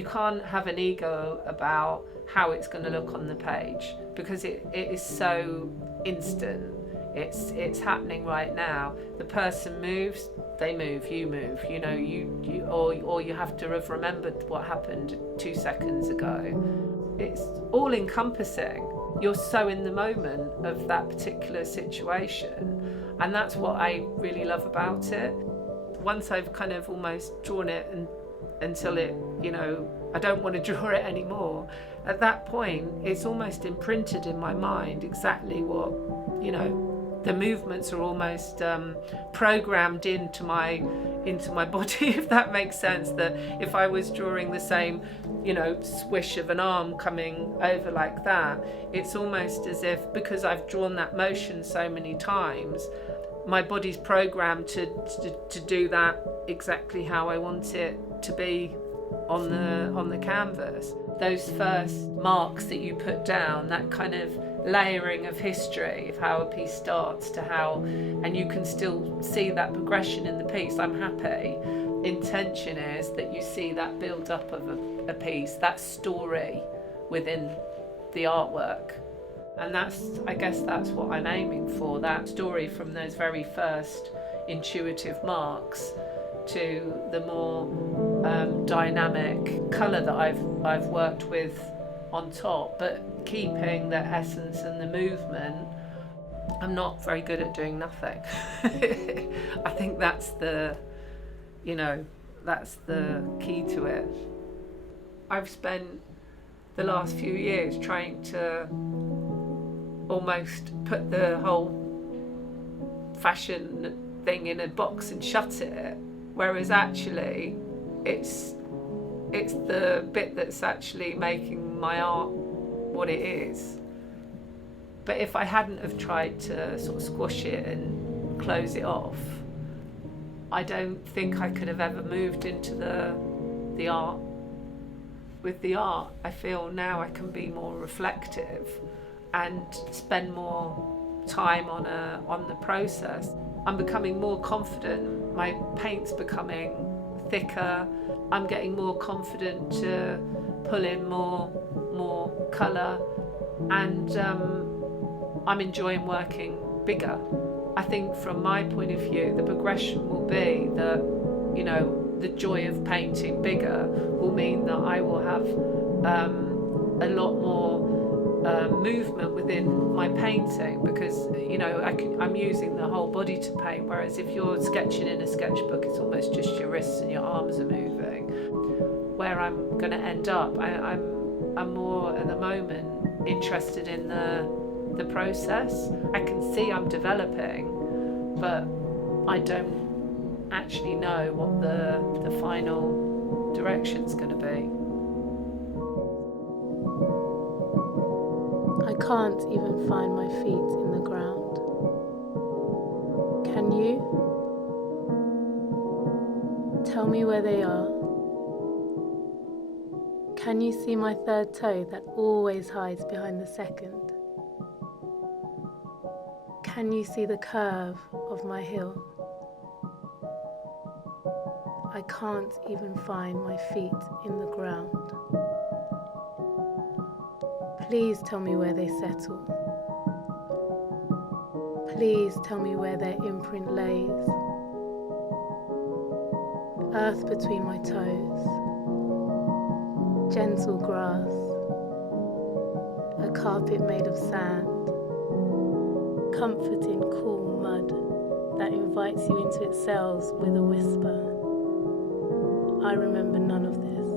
You can't have an ego about how it's going to look on the page, because it is so instant. It's happening right now. The person moves, they move, you move. You know, you or you have to have remembered what happened 2 seconds ago. It's all encompassing. You're so in the moment of that particular situation, and that's what I really love about it. Once I've kind of almost drawn it until it, you know, I don't want to draw it anymore. At that point, it's almost imprinted in my mind exactly what, you know, the movements are almost programmed into my body, if that makes sense. That if I was drawing the same, you know, swish of an arm coming over like that, it's almost as if, because I've drawn that motion so many times, my body's programmed to do that exactly how I want it to be on the canvas. Those first marks that you put down, that kind of layering of history of how a piece starts to how, and you can still see that progression in the piece. I'm happy. Intention is that you see that build up of a piece, that story within the artwork. And I guess that's what I'm aiming for, that story from those very first intuitive marks to the more dynamic colour that I've worked with on top, but keeping the essence and the movement. I'm not very good at doing nothing. I think that's the key to it. I've spent the last few years trying to almost put the whole fashion thing in a box and shut it, whereas actually it's the bit that's actually making my art what it is. But if I hadn't have tried to sort of squash it and close it off, I don't think I could have ever moved into the art. With the art, I feel now I can be more reflective and spend more time on the process. I'm becoming more confident. My paint's becoming thicker. I'm getting more confident to pull in more colour, and I'm enjoying working bigger. I think from my point of view, the progression will be that, you know, the joy of painting bigger will mean that I will have a lot more movement within my painting, because, you know, I'm using the whole body to paint, whereas if you're sketching in a sketchbook, it's almost just your wrists and your arms are moving. Where I'm going to end up, I'm more at the moment interested in the process. I can see I'm developing, but I don't actually know what the final direction's going to be. I can't even find my feet in the ground. Can you? Tell me where they are. Can you see my third toe that always hides behind the second? Can you see the curve of my heel? I can't even find my feet in the ground. Please tell me where they settle. Please tell me where their imprint lays. Earth between my toes. Gentle grass. A carpet made of sand. Comforting cool mud that invites you into its cells with a whisper. I remember none of this.